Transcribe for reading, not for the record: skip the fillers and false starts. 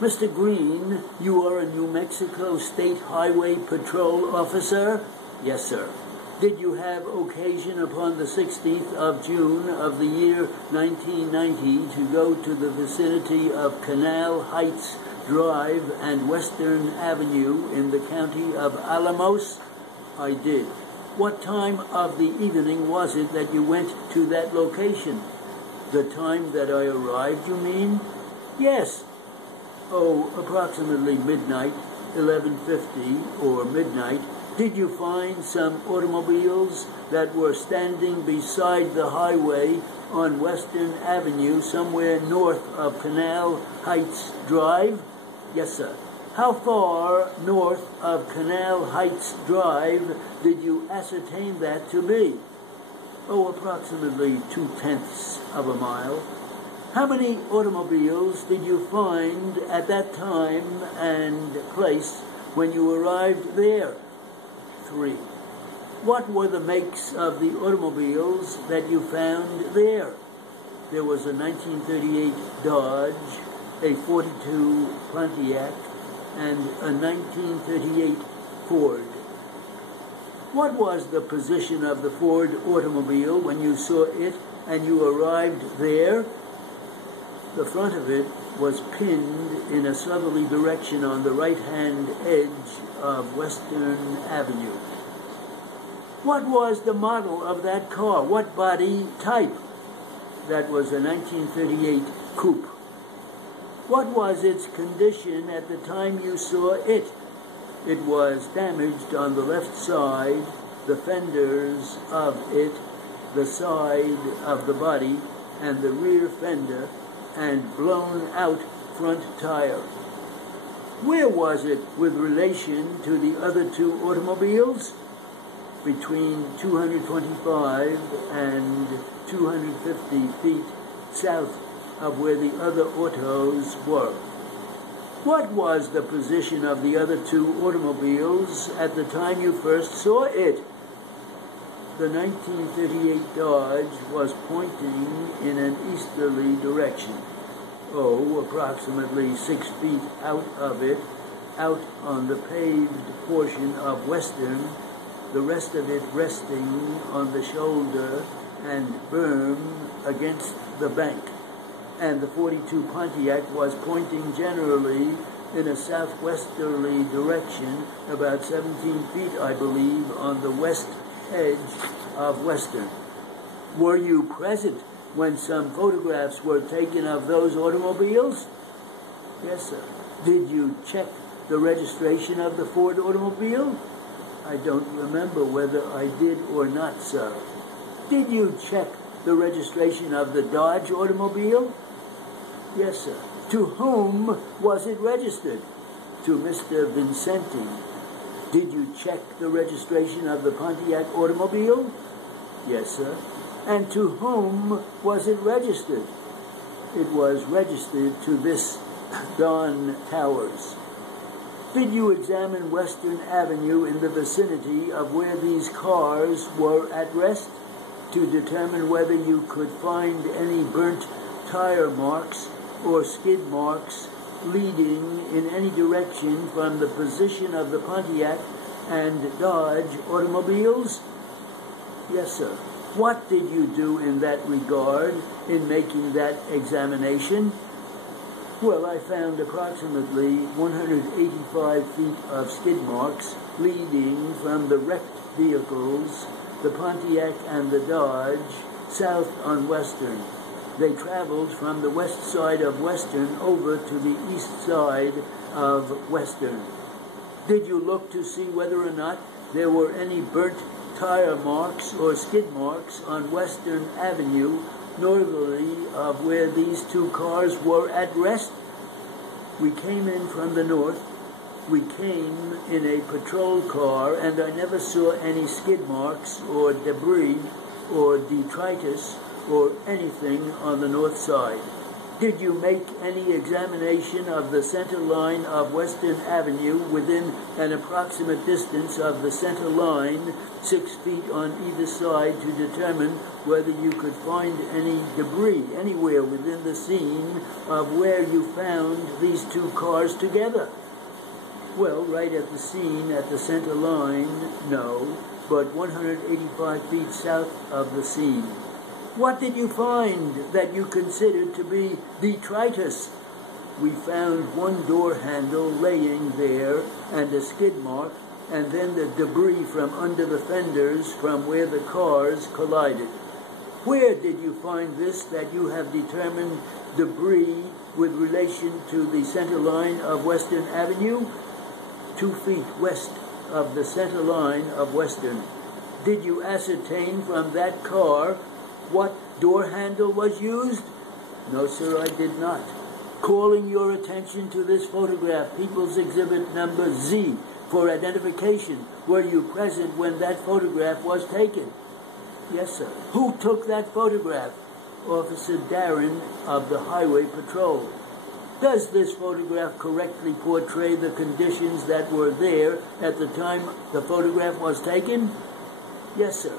Mr. Green, you are a New Mexico State Highway Patrol officer? Yes, sir. Did you have occasion upon the 16th of June of the year 1990 to go to the vicinity of Canal Heights Drive and Western Avenue in the county of Alamos? I did. What time of the evening was it that you went to that location? The time that I arrived, you mean? Yes. Oh, approximately midnight, 11:50 or midnight. Did you find some automobiles that were standing beside the highway on Western Avenue somewhere north of Canal Heights Drive? Yes, sir. How far north of Canal Heights Drive did you ascertain that to be? Oh, approximately 2/10 of a mile. How many automobiles did you find at that time and place when you arrived there? 3. What were the makes of the automobiles that you found there? There was a 1938 Dodge, a 42 Pontiac, and a 1938 Ford. What was the position of the Ford automobile when you saw it and you arrived there? The front of it was pinned in a southerly direction on the right-hand edge of Western Avenue. What was the model of that car? What body type? That was a 1938 Coupe. What was its condition at the time you saw it? It was damaged on the left side, the fenders of it, the side of the body, and the rear fender, and blown out front tire. Where was it with relation to the other two automobiles? Between 225 and 250 feet south of where the other autos were. What was the position of the other two automobiles at the time you first saw it? The 1938 Dodge was pointing in an easterly direction. Oh, approximately 6 feet out of it, out on the paved portion of Western, the rest of it resting on the shoulder and berm against the bank. And the 42 Pontiac was pointing generally in a southwesterly direction, about 17 feet, I believe, on the west edge of Western. Were you present when some photographs were taken of those automobiles? Yes, sir. Did you check the registration of the Ford automobile? I don't remember whether I did or not, sir. Did you check the registration of the Dodge automobile? Yes, sir. To whom was it registered? To Mr. Vincenti. Did you check the registration of the Pontiac automobile? Yes, sir. And to whom was it registered? It was registered to this Don Towers. Did you examine Western Avenue in the vicinity of where these cars were at rest to determine whether you could find any burnt tire marks or skid marks leading in any direction from the position of the Pontiac and Dodge automobiles? Yes, sir. What did you do in that regard in making that examination? Well, I found approximately 185 feet of skid marks leading from the wrecked vehicles, the Pontiac and the Dodge, south on Western. They traveled from the west side of Western over to the east side of Western. Did you look to see whether or not there were any burnt tire marks or skid marks on Western Avenue, northerly of where these two cars were at rest? We came in from the north. We came in a patrol car, and I never saw any skid marks or debris or detritus or anything on the north side. Did you make any examination of the center line of Western Avenue within an approximate distance of the center line, 6 feet on either side, to determine whether you could find any debris anywhere within the scene of where you found these two cars together? Well, right at the scene, at the center line, no, but 185 feet south of the scene. What did you find that you considered to be detritus? We found one door handle laying there and a skid mark, and then the debris from under the fenders from where the cars collided. Where did you find this that you have determined debris with relation to the center line of Western Avenue? 2 feet west of the center line of Western. Did you ascertain from that car what door handle was used? No, sir, I did not. Calling your attention to this photograph, People's Exhibit number Z, for identification. Were you present when that photograph was taken? Yes, sir. Who took that photograph? Officer Darren of the Highway Patrol. Does this photograph correctly portray the conditions that were there at the time the photograph was taken? Yes, sir.